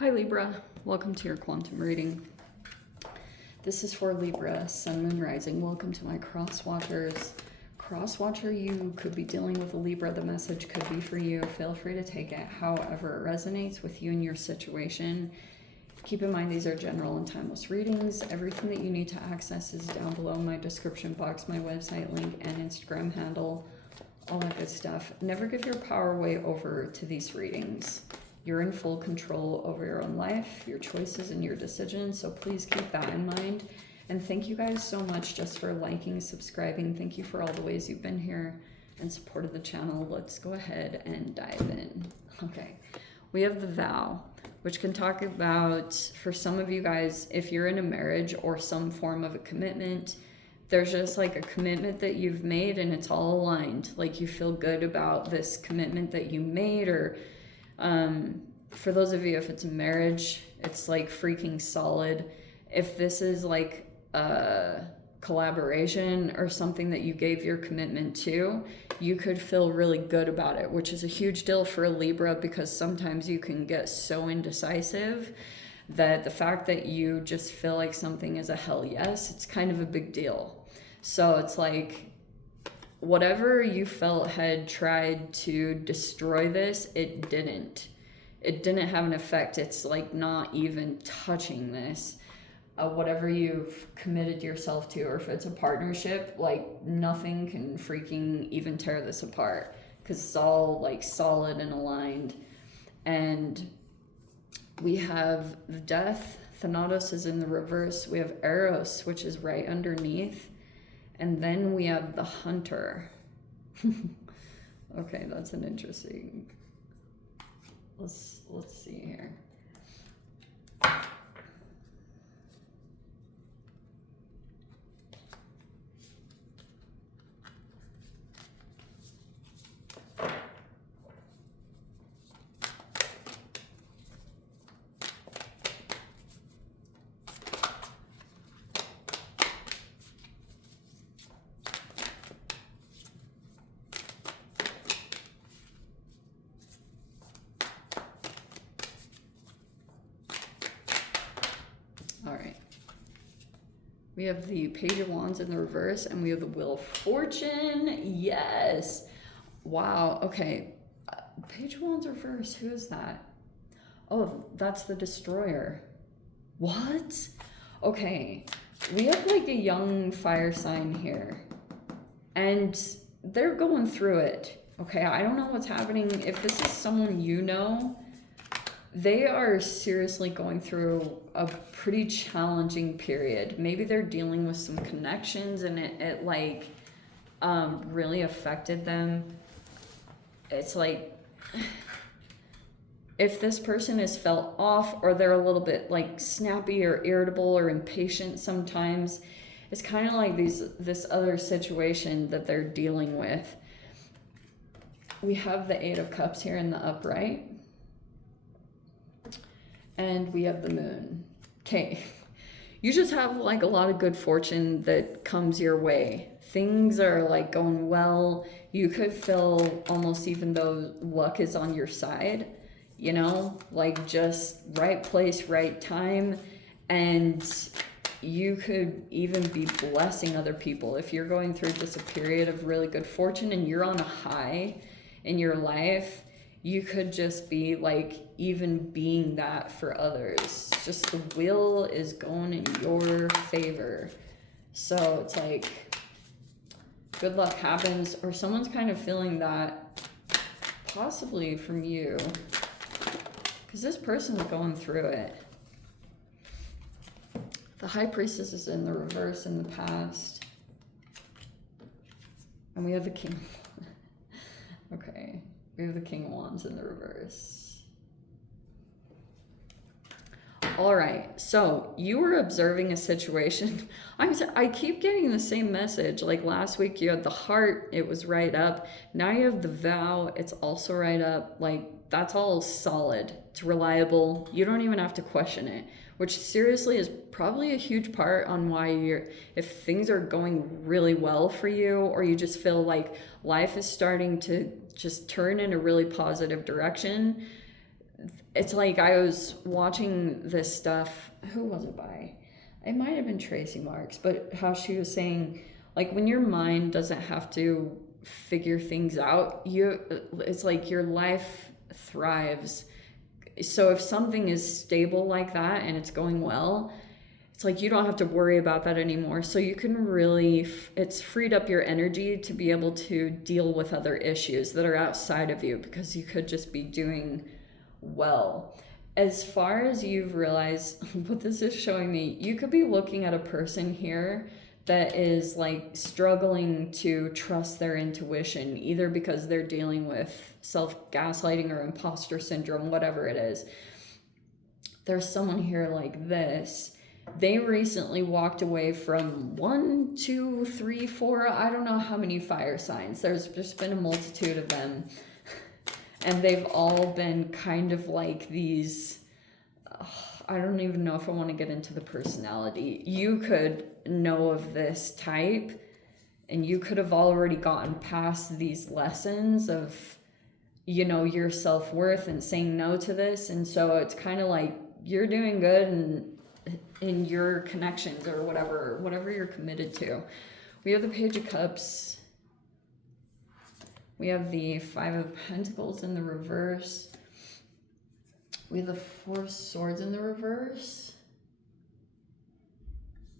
Hi Libra, welcome to your quantum reading. This is for Libra, Sun, Moon, Rising. Welcome to my cross watchers. Cross watcher, you could be dealing with a Libra. The message could be for you. Feel free to take it however it resonates with you and your situation. Keep in mind these are general and timeless readings. Everything that you need to access is down below in my description box, my website link and Instagram handle, all that good stuff. Never give your power away over to these readings. You're in full control over your own life, your choices, and your decisions. So please keep that in mind. And thank you guys so much just for liking, subscribing. Thank you for all the ways you've been here and supported the channel. Let's go ahead and dive in. Okay, we have the vow, which can talk about, for some of you guys, if you're in a marriage or some form of a commitment, there's just like a commitment that you've made and it's all aligned. Like you feel good about this commitment that you made, or for those of you, if it's a marriage, it's like freaking solid. If this is like a collaboration or something that you gave your commitment to, you could feel really good about it, which is a huge deal for a Libra, because sometimes you can get so indecisive that the fact that you just feel like something is a hell yes, it's kind of a big deal. So it's like, whatever you felt had tried to destroy this, it didn't. It didn't have an effect. It's like not even touching this. Whatever you've committed yourself to, or if it's a partnership, like nothing can freaking even tear this apart, because it's all like solid and aligned. And we have death. Thanatos is in the reverse. We have Eros, which is right underneath. And then we have the Hunter. Okay, that's an interesting. Let's see here. All right. We have the Page of Wands in the reverse, and we have the Wheel of Fortune. Yes. Wow. Okay. Page of Wands reverse. Who is that? Oh, that's the Destroyer. What? Okay. We have like a young fire sign here, and they're going through it. Okay. I don't know what's happening. If this is someone you know, they are seriously going through a pretty challenging period. Maybe they're dealing with some connections and it like really affected them. It's like, if this person is felt off, or they're a little bit like snappy or irritable or impatient sometimes, it's kind of like this other situation that they're dealing with. We have the Eight of Cups here in the upright. And we have the Moon. Okay, you just have like a lot of good fortune that comes your way. Things are like going well. You could feel almost, even though luck is on your side, you know, like just right place, right time. And you could even be blessing other people. If you're going through just a period of really good fortune and you're on a high in your life, you could just be like even being that for others. Just the wheel is going in your favor. So it's like good luck happens, or someone's kind of feeling that possibly from you, because this person's going through it. The High Priestess is in the reverse in the past. And we have the King. Okay. We have the King of Wands in the reverse. All right, so you were observing a situation. I keep getting the same message. Like last week you had the Heart, it was right up. Now you have the Vow, it's also right up. Like that's all solid. It's reliable. You don't even have to question it, which seriously is probably a huge part on why if things are going really well for you, or you just feel like life is starting to just turn in a really positive direction, it's like I was watching this stuff. Who was it by? It might have been Tracy Marks, but how she was saying, like, when your mind doesn't have to figure things out, it's like your life thrives. So if something is stable like that and it's going well, it's like you don't have to worry about that anymore. So you can really, it's freed up your energy to be able to deal with other issues that are outside of you, because you could just be doing well. As far as you've realized, what this is showing me, you could be looking at a person here that is like struggling to trust their intuition, either because they're dealing with self-gaslighting or imposter syndrome, whatever it is. There's someone here like this. They recently walked away from 1, 2, 3, 4, I don't know how many fire signs. There's just been a multitude of them. And they've all been kind of like these, I don't even know if I want to get into the personality. You could know of this type, and you could have already gotten past these lessons of, you know, your self-worth and saying no to this. And so it's kind of like you're doing good and in your connections or whatever you're committed to. We have the Page of Cups. We have the Five of Pentacles in the reverse. We have the Four of Swords in the reverse.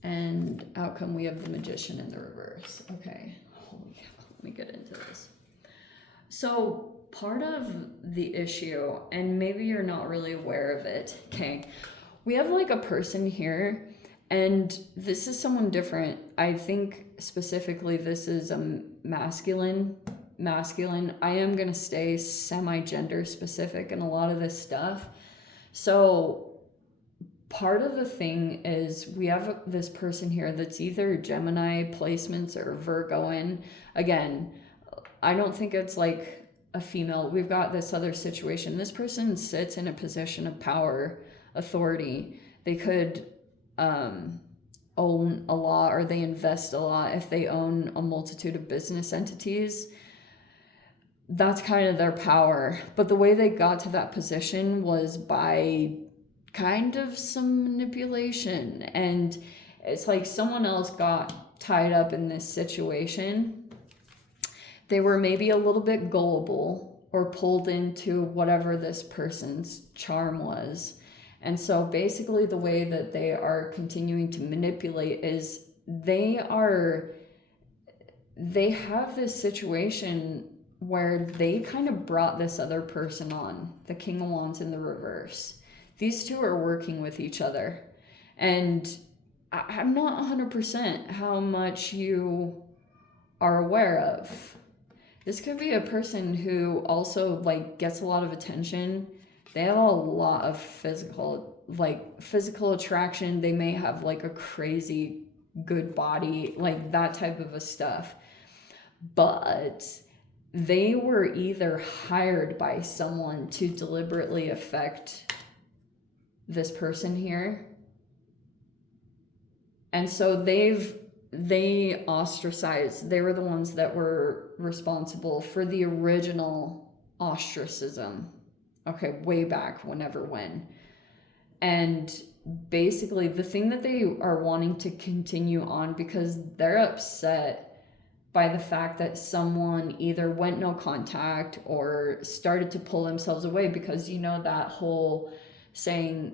And outcome, we have the Magician in the reverse. Okay, holy cow, let me get into this. So part of the issue, and maybe you're not really aware of it, okay, we have like a person here, and this is someone different. I think specifically this is a masculine. I am going to stay semi-gender specific in a lot of this stuff. So part of the thing is we have this person here that's either Gemini placements or Virgoan. Again, I don't think it's like a female. We've got this other situation. This person sits in a position of power, authority. They could own a lot, or they invest a lot if they own a multitude of business entities. That's kind of their power. But the way they got to that position was by kind of some manipulation. And it's like someone else got tied up in this situation. They were maybe a little bit gullible or pulled into whatever this person's charm was. And so basically the way that they are continuing to manipulate is they have this situation where they kind of brought this other person on, the King of Wands in the reverse. These two are working with each other. And I'm not 100% how much you are aware of. This could be a person who also like gets a lot of attention. They have a lot of physical attraction. They may have like a crazy good body, like that type of a stuff. But they were either hired by someone to deliberately affect this person here. And so they ostracized. They were the ones that were responsible for the original ostracism. Okay, way back when. And basically the thing that they are wanting to continue on, because they're upset by the fact that someone either went no contact or started to pull themselves away, because you know that whole saying,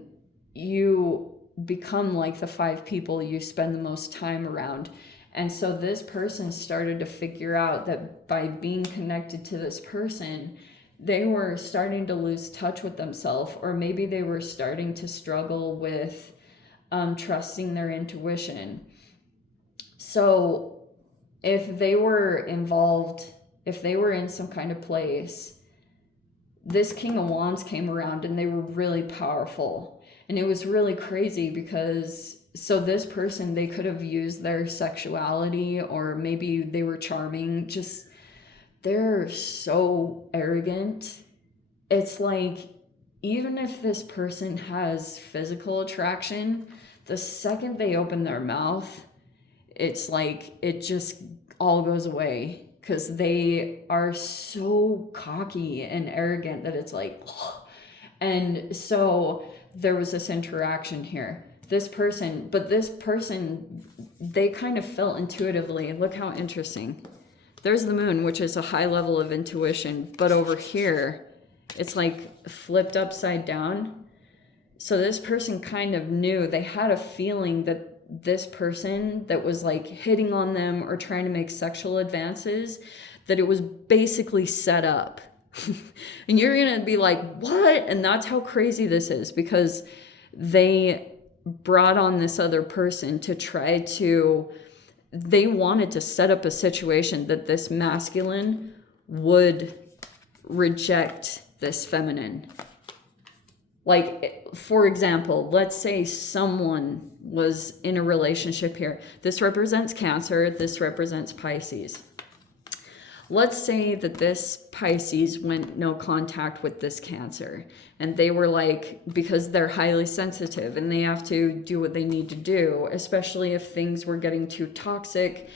you become like the 5 people you spend the most time around. And so this person started to figure out that by being connected to this person, they were starting to lose touch with themselves, or maybe they were starting to struggle with trusting their intuition. So if they were involved, if they were in some kind of place, this King of Wands came around and they were really powerful. And it was really crazy because, so this person, they could have used their sexuality, or maybe they were charming, just, they're so arrogant. It's like, even if this person has physical attraction, the second they open their mouth, it's like, it just all goes away, because they are so cocky and arrogant that it's like, ugh. And so there was this interaction here. This person, they kind of felt intuitively. Look how interesting. There's the moon, which is a high level of intuition. But over here, it's like flipped upside down. So this person kind of knew, they had a feeling that this person that was like hitting on them or trying to make sexual advances, that it was basically set up. And you're going to be like, what? And that's how crazy this is, because they brought on this other person to try to, they wanted to set up a situation that this masculine would reject this feminine. Like, for example, let's say someone was in a relationship here. This represents Cancer. This represents Pisces. Let's say that this Pisces went no contact with this Cancer. And they were like, because they're highly sensitive and they have to do what they need to do, especially if things were getting too toxic,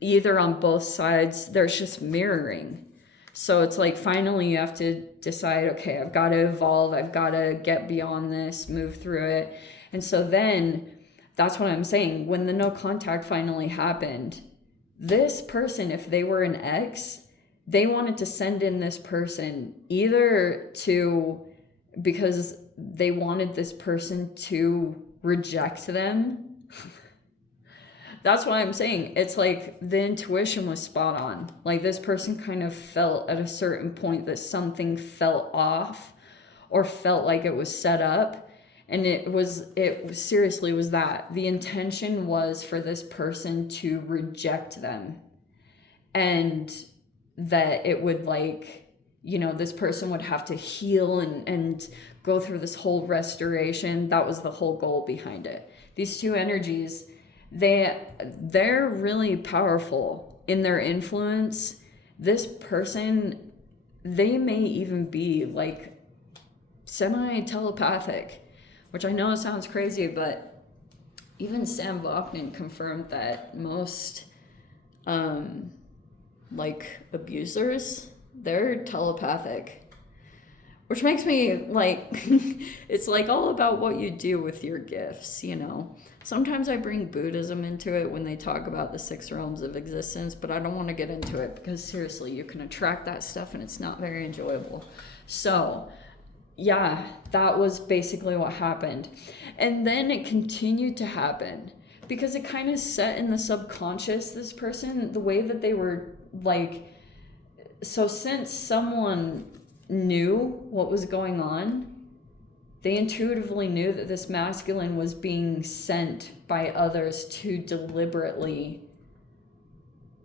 either on both sides, there's just mirroring. So it's like, finally you have to decide, okay, I've got to evolve. I've got to get beyond this, move through it. And so then that's what I'm saying. When the no contact finally happened, this person, if they were an ex, they wanted to send in this person either to, because they wanted this person to reject them. That's why I'm saying it's like the intuition was spot on. Like, this person kind of felt at a certain point that something felt off or felt like it was set up. And it seriously was that. The intention was for this person to reject them. And that it would, like, you know, this person would have to heal and go through this whole restoration. That was the whole goal behind it. These two energies, they're really powerful in their influence. This person, they may even be like semi-telepathic, which I know sounds crazy, but even Sam Voknin confirmed that most like abusers, they're telepathic, which makes me like, it's like all about what you do with your gifts, you know. Sometimes I bring Buddhism into it when they talk about the 6 realms of existence, but I don't want to get into it because seriously, you can attract that stuff and it's not very enjoyable. So yeah, that was basically what happened. And then it continued to happen because it kind of set in the subconscious, this person, the way that they were like, so since someone knew what was going on, they intuitively knew that this masculine was being sent by others to deliberately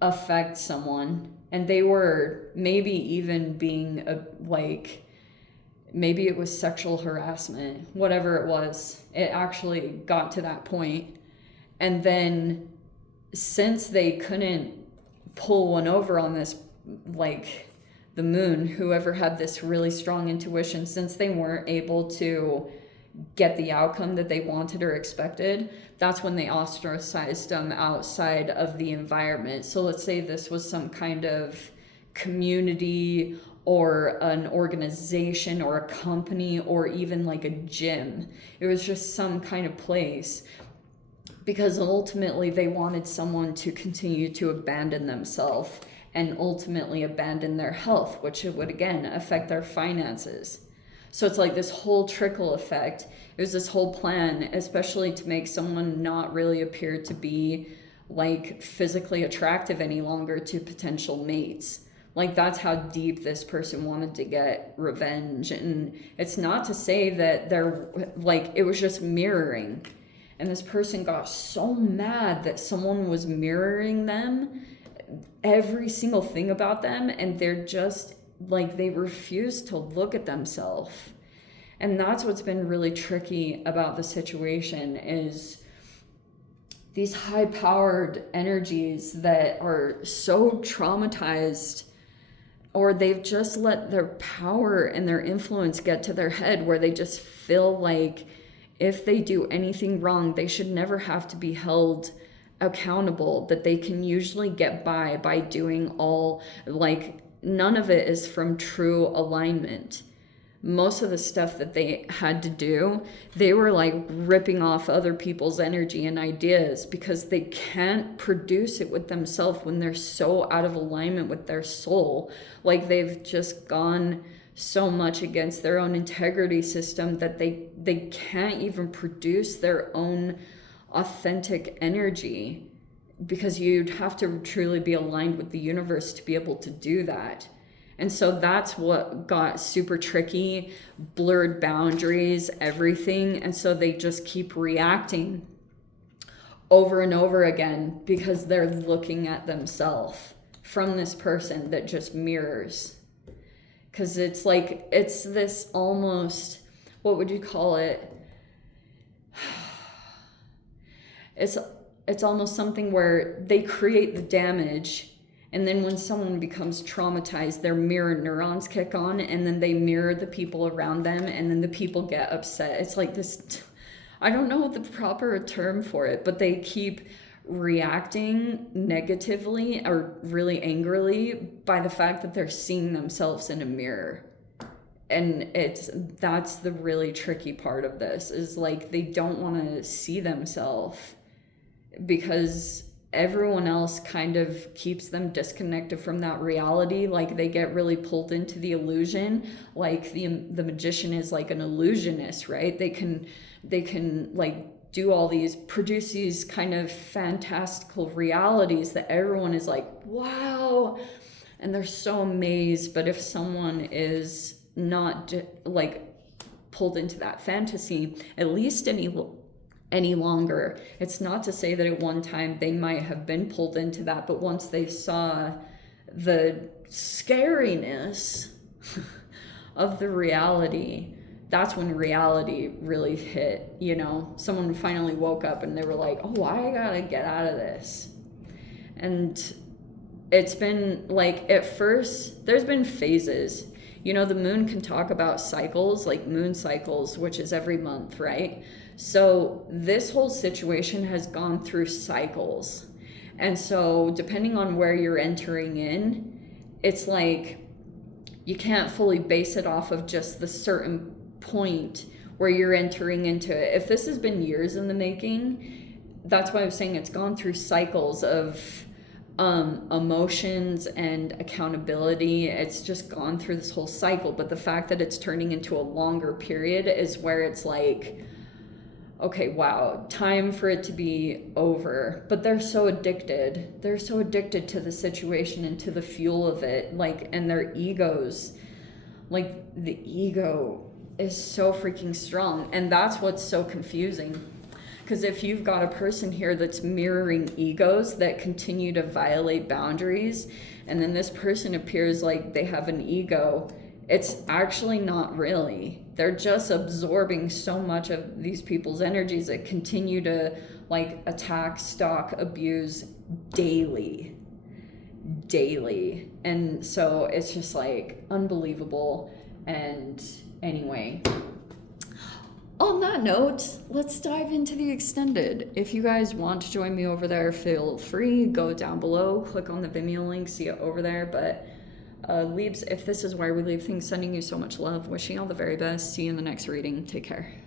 affect someone. And they were maybe even being like, maybe it was sexual harassment, whatever it was. It actually got to that point. And then since they couldn't pull one over on this, like the moon, whoever had this really strong intuition, since they weren't able to get the outcome that they wanted or expected, that's when they ostracized them outside of the environment. So let's say this was some kind of community or an organization or a company or even like a gym. It was just some kind of place, because ultimately they wanted someone to continue to abandon themselves and ultimately abandon their health, which it would again affect their finances. So it's like this whole trickle effect. It was this whole plan, especially to make someone not really appear to be like physically attractive any longer to potential mates. Like, that's how deep this person wanted to get revenge. And it's not to say that they're like, it was just mirroring. And this person got so mad that someone was mirroring them, every single thing about them, and they're just like, they refuse to look at themselves. And that's what's been really tricky about the situation, is these high-powered energies that are so traumatized, or they've just let their power and their influence get to their head, where they just feel like if they do anything wrong, they should never have to be held accountable, that they can usually get by doing all, like, none of it is from true alignment. most of the stuff that they had to do, they were like ripping off other people's energy and ideas because they can't produce it with themselves when they're so out of alignment with their soul. Like they've just gone so much against their own integrity system that they can't even produce their own authentic energy, because you'd have to truly be aligned with the universe to be able to do that. And so that's what got super tricky, blurred boundaries, everything. And so they just keep reacting over and over again because they're looking at themselves from this person that just mirrors. Because it's like, it's this almost, what would you call it? It's almost something where they create the damage, and then when someone becomes traumatized, their mirror neurons kick on, and then they mirror the people around them, and then the people get upset. It's like this, I don't know the proper term for it, but they keep reacting negatively or really angrily by the fact that they're seeing themselves in a mirror. And that's the really tricky part of this, is like they don't want to see themselves because everyone else kind of keeps them disconnected from that reality. Like they get really pulled into the illusion. Like the magician is like an illusionist, right? They can like do all these, produce these kind of fantastical realities that everyone is like, wow, and they're so amazed. But if someone is not like pulled into that fantasy at least any longer, it's not to say that at one time they might have been pulled into that, but once they saw the scariness of the reality, that's when reality really hit. You know, someone finally woke up and they were like, oh, I gotta get out of this. And it's been like, at first there's been phases. You know, the moon can talk about cycles, like moon cycles, which is every month, right? So this whole situation has gone through cycles. And so depending on where you're entering in, it's like you can't fully base it off of just the certain point where you're entering into it. If this has been years in the making, that's why I was saying it's gone through cycles of emotions and accountability. It's just gone through this whole cycle. But the fact that it's turning into a longer period is where it's like, okay, wow, time for it to be over. But they're so addicted. They're so addicted to the situation and to the fuel of it. Like, and their egos, like the ego is so freaking strong. And that's what's so confusing. Because if you've got a person here that's mirroring egos that continue to violate boundaries, and then this person appears like they have an ego, it's actually not really. They're just absorbing so much of these people's energies that continue to like attack, stalk, abuse daily. And so it's just like unbelievable. And anyway, on that note, let's dive into the extended. If you guys want to join me over there, feel free. Go down below, click on the Vimeo link, see it over there. But Leaves, if this is where we leave things, sending you so much love, wishing you all the very best. See you in the next reading. Take care.